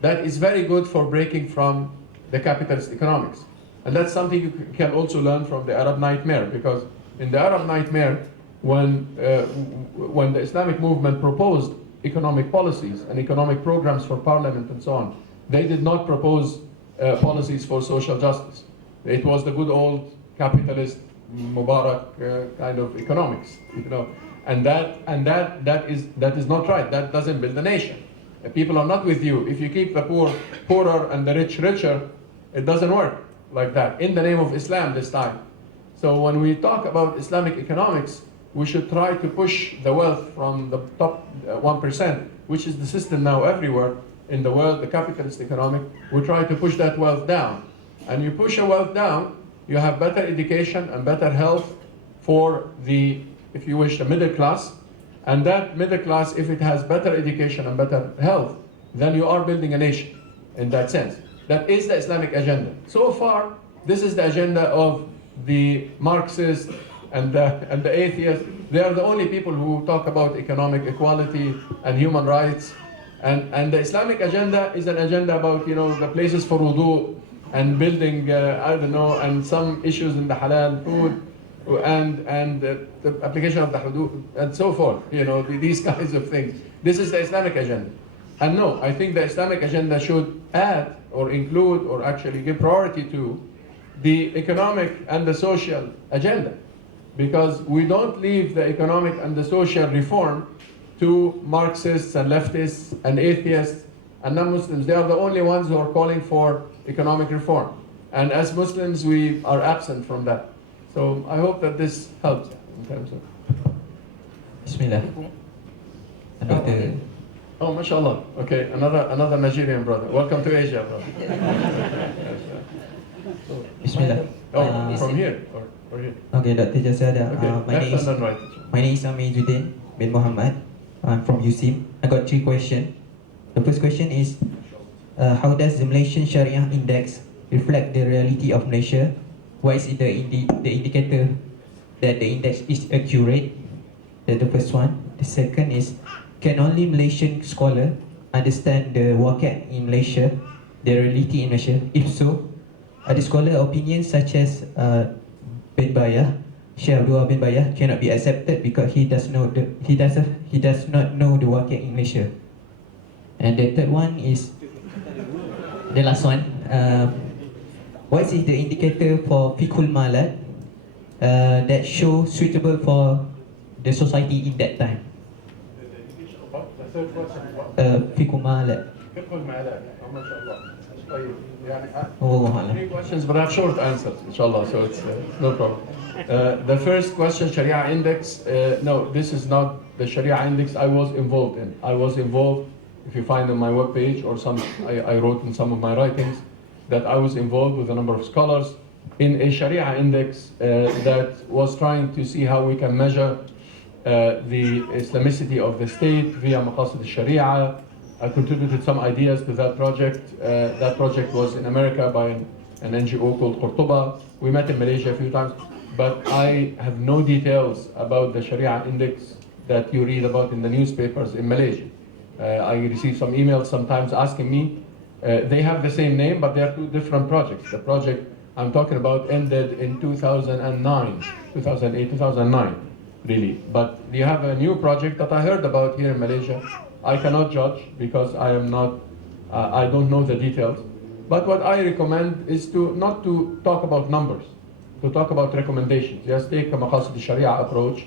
That is very good for breaking from the capitalist economics. And that's something you can also learn from the Arab nightmare, because in the Arab nightmare, when the Islamic movement proposed economic policies and economic programs for parliament and so on, they did not propose policies for social justice. It was the good old capitalist Mubarak kind of economics, you know, and that is not right. That doesn't build a nation. People are not with you. If you keep the poor poorer and the rich richer, it doesn't work like that. In the name of Islam this time. So when we talk about Islamic economics, we should try to push the wealth from the top 1%, which is the system now everywhere in the world, the capitalist economic. We try to push that wealth down. And you push a wealth down, you have better education and better health for the, if you wish, the middle class. And that middle class, if it has better education and better health, then you are building a nation in that sense. That is the Islamic agenda. So far, this is the agenda of the Marxists and the atheists. They are the only people who talk about economic equality and human rights. And the Islamic agenda is an agenda about, you know, the places for wudu and building, I don't know, and some issues in the halal food and the application of the hudud and so forth, you know, these kinds of things. This is the Islamic agenda. And no, I think the Islamic agenda should add or include or actually give priority to the economic and the social agenda. because we don't leave the economic and the social reform to Marxists and leftists and atheists and non-Muslims. They are the only ones who are calling for economic reform. And as Muslims, we are absent from that. So I hope that this helps in terms of... Bismillah. Dr. Oh, mashallah. Okay, another Nigerian brother. Welcome to Asia, brother. Bismillah. Oh, from here or here? Okay, Dr. Jasser Auda. Okay, left and then right. My name is Amizuddin bin Muhammad. I'm from USIM. I got 3 questions. The first question is, how does the Malaysian Sharia Index reflect the reality of Malaysia? Why is it the indicator that the index is accurate? That's the first one. The second is, can only Malaysian scholar understand the waqi' in Malaysia, the reality in Malaysia? If so, are the scholar opinions such as bin Bayah, Sheikh Abdullah bin Bayah cannot be accepted because he does not know the waqi' in Malaysia? And the third one is the last one. What is the indicator for fiqhul malat that show suitable for the society in that time? The third question. Fiqhul malat. Oh, 3 questions, but I have short answers, inshallah, so it's no problem. The first question, Sharia Index. No, this is not the Sharia Index I was involved in. I was involved, if you find on my webpage or I wrote in some of my writings, that I was involved with a number of scholars in a Sharia Index that was trying to see how we can measure the Islamicity of the state via Maqasid al-Shariah. I contributed some ideas to that project. That project was in America by an NGO called Qurtuba. We met in Malaysia a few times, but I have no details about the Sharia Index that you read about in the newspapers in Malaysia. I receive some emails sometimes asking me. They have the same name, but they are 2 different projects. The project I'm talking about ended in 2009, 2008, 2009, really. But you have a new project that I heard about here in Malaysia. I cannot judge because I am not, I don't know the details. But what I recommend is not to talk about numbers, to talk about recommendations. Just take a Maqasid al-Shariah approach,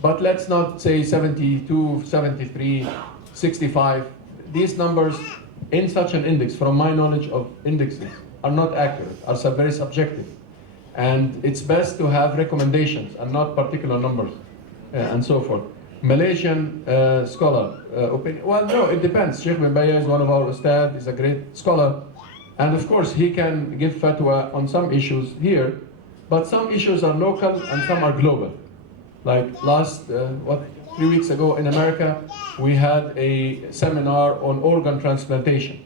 but let's not say 72, 73, 65. These numbers in such an index, from my knowledge of indexes, are not accurate, are very subjective. And it's best to have recommendations and not particular numbers and so forth. Malaysian scholar opinion, well, no, it depends. Sheikh bin Bayah is one of our ustad, is a great scholar. And of course, he can give fatwa on some issues here, but some issues are local and some are global. Like last, 3 weeks ago in America, we had a seminar on organ transplantation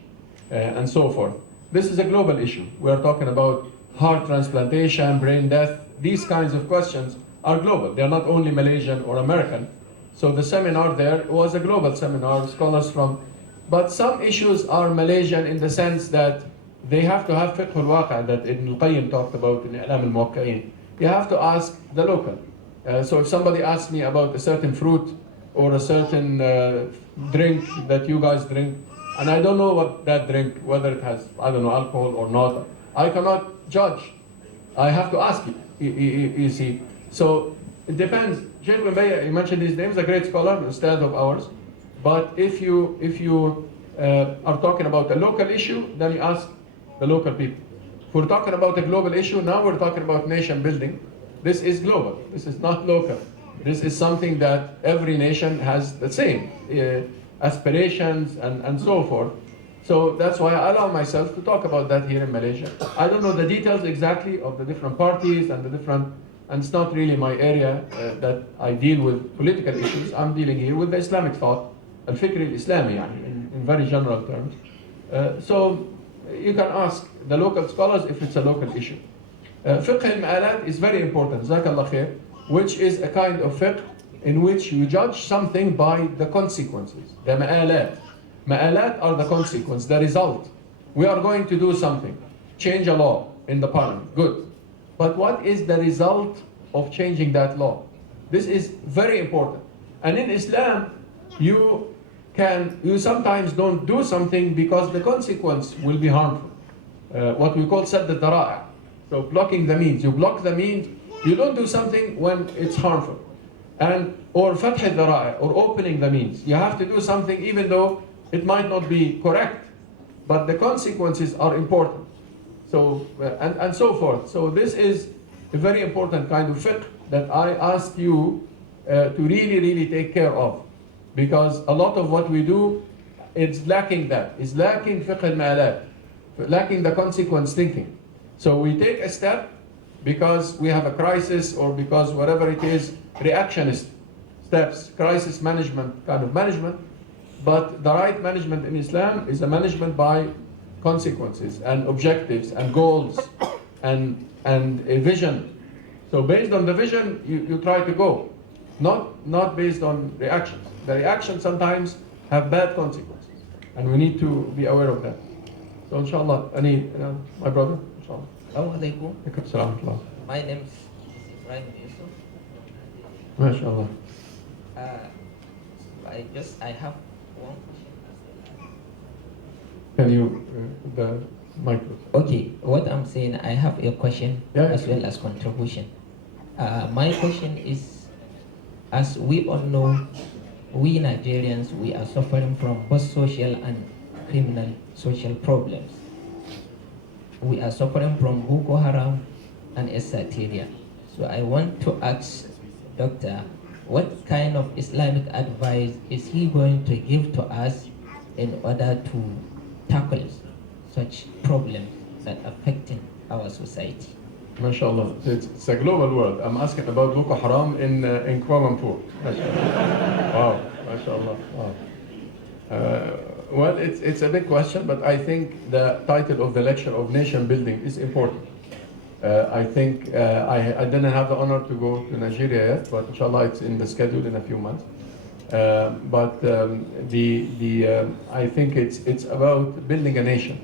and so forth. This is a global issue. We are talking about heart transplantation, brain death. These kinds of questions are global. They are not only Malaysian or American. So the seminar there was a global seminar, scholars from, but some issues are Malaysian in the sense that they have to have fiqh al-waqi' that Ibn al-Qayyim talked about in IKRAM al-Muwaqqi'in. You have to ask the local. So if somebody asks me about a certain fruit or a certain drink that you guys drink, and I don't know what that drink, whether it has, I don't know, alcohol or not, I cannot judge. I have to ask you see. So it depends. Sheikh bin Bayah, you mentioned his name, is a great scholar, an ustad of ours. But if you are talking about a local issue, then you ask the local people. If we're talking about a global issue, now we're talking about nation building. This is global. This is not local. This is something that every nation has the same aspirations and so forth. So that's why I allow myself to talk about that here in Malaysia. I don't know the details exactly of the different parties and the different, and it's not really my area that I deal with political issues. I'm dealing here with the Islamic thought, al-fikr al-Islami, in very general terms. So you can ask the local scholars if it's a local issue. Fiqh al-ma'alat is very important, Jazakallah khair, which is a kind of fiqh in which you judge something by the consequences, the ma'alat. Ma'alat are the consequence, the result. We are going to do something, change a law in the parliament, good. But what is the result of changing that law? This is very important. And in Islam, you sometimes don't do something because the consequence will be harmful. What we call sadd al-dara'a. So blocking the means. You block the means You don't do something when it's harmful. Or fath al-dhara'i, or opening the means. You have to do something even though it might not be correct, but the consequences are important. So, and so forth. So this is a very important kind of fiqh that I ask you to really take care of. Because a lot of what we do, it's lacking that. It's lacking fiqh al-ma'alat, lacking the consequence thinking. So we take a step because we have a crisis or because whatever it is, reactionist steps, crisis management, kind of management. But the right management in Islam is a management by consequences and objectives and goals and a vision. So based on the vision, you try to go, not based on reactions. The reactions sometimes have bad consequences, and we need to be aware of that. So inshallah, my brother, inshallah. Assalamualaikum. Alaikum. My name is Ibrahim Yusuf. MashaAllah. I have one question. Can you, the microphone? Okay, what I'm saying, I have a question as well as contribution. My question is, as we all know, we Nigerians, we are suffering from both social and criminal social problems. We are suffering from Boko Haram and etc. So I want to ask Doctor, what kind of Islamic advice is he going to give to us in order to tackle such problems that are affecting our society? MashaAllah, it's a global world. I'm asking about Boko Haram in Kuala Lumpur. Wow, MashaAllah. Wow. Well, it's a big question, but I think the title of the lecture of nation building is important. I think I didn't have the honor to go to Nigeria yet, but inshallah it's in the schedule in a few months. I think it's about building a nation,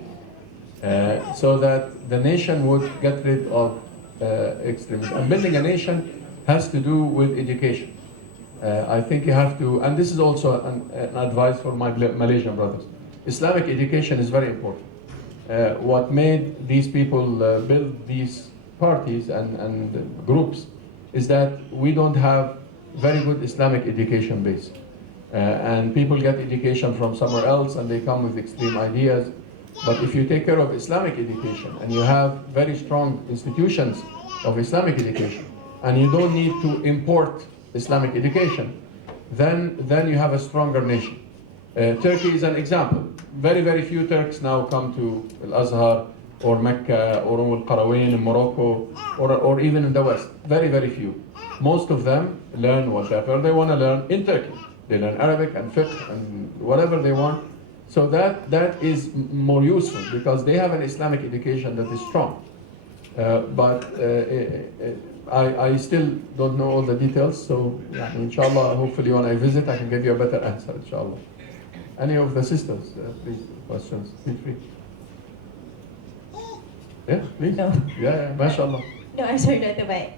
so that the nation would get rid of extremism. And building a nation has to do with education. I think you have to, and this is also an advice for my Malaysian brothers. Islamic education is very important. What made these people build these parties and groups is that we don't have very good Islamic education base. And people get education from somewhere else and they come with extreme ideas. But if you take care of Islamic education and you have very strong institutions of Islamic education and you don't need to import Islamic education, then you have a stronger nation. Turkey is an example. Very, very few Turks now come to Al-Azhar or Mecca or Al-Qarawin in Morocco or even in the West. Very, very few. Most of them learn whatever they want to learn in Turkey. They learn Arabic and fiqh and whatever they want. So that is more useful because they have an Islamic education that is strong. But I still don't know all the details, so inshallah, hopefully when I visit, I can give you a better answer, inshallah. Any of the sisters, please, questions, feel free. Yeah, please. No. Yeah, mashallah. No, I'm sorry, Dr. But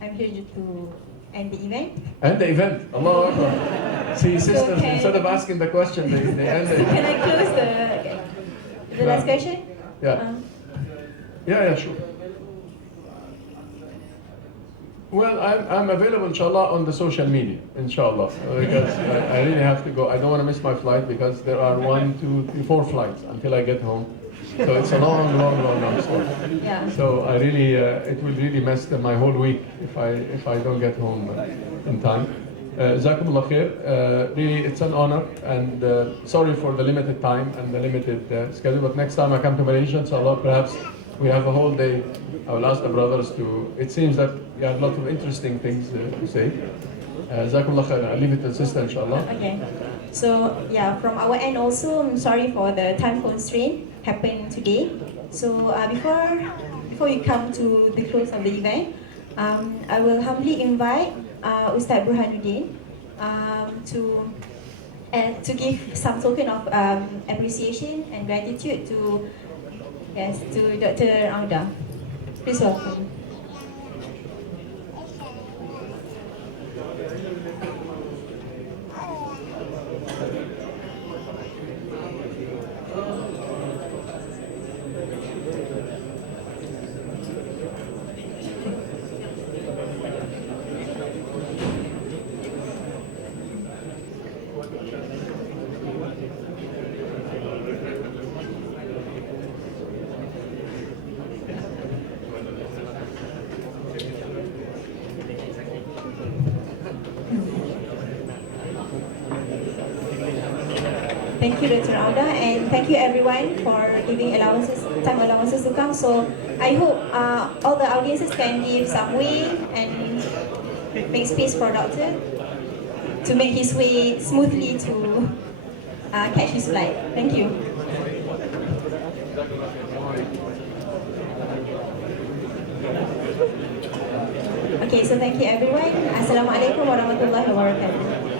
I'm here to end the event. End the event, Allahu Akbar. See, sisters, Okay. instead of asking the question, they end the Can event. I close the last question? Yeah. Yeah, sure. Well, I'm available, inshallah, on the social media, inshallah, because I really have to go. I don't want to miss my flight because there are 1, 2, 3, 4 flights until I get home. So it's a long story. Yeah. So I really, it will really mess my whole week if I don't get home in time. Jazakumullah khair. Really, it's an honor, and sorry for the limited time and the limited schedule. But next time I come to Malaysia, inshallah, perhaps we have a whole day. I will ask the brothers to. It seems that you have a lot of interesting things to say. Jazakumullah khair. I'll leave it to the sister, inshallah. Okay. So yeah, from our end also, I'm sorry for the time constraint happened today. So before we come to the close of the event, I will humbly invite Ustaz Burhanuddin to give some token of appreciation and gratitude to Dr. Auda. Please welcome. Thank you, Dr. Auda, and thank you everyone for giving time allowances to come. So I hope all the audiences can give some way and make space for Doctor to make his way smoothly to catch his flight. Thank you. Okay, so thank you everyone. Assalamualaikum warahmatullahi wabarakatuh.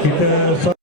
Kita